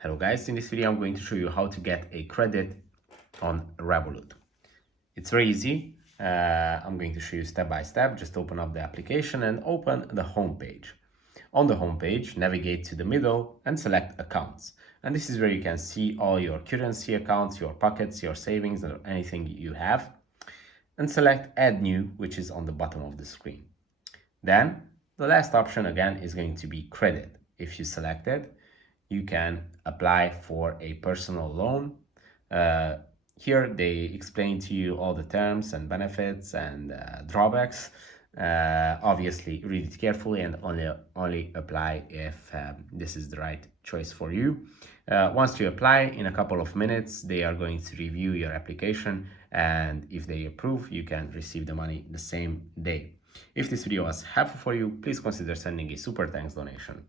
Hello guys, in this video I'm going to show you how to get a credit on Revolut. It's very easy. I'm going to show you step by step. Just open up the application and open the home page. On the home page, navigate to the middle and select accounts. And this is where you can see all your currency accounts, your pockets, your savings, or anything you have. And select add new, which is on the bottom of the screen. Then the last option again is going to be credit. If you select it, you can apply for a personal loan. Here they explain to you all the terms and benefits and drawbacks. Obviously, read it carefully and only apply if this is the right choice for you. Once you apply, in a couple of minutes, they are going to review your application, and if they approve, you can receive the money the same day. If this video was helpful for you, please consider sending a super thanks donation.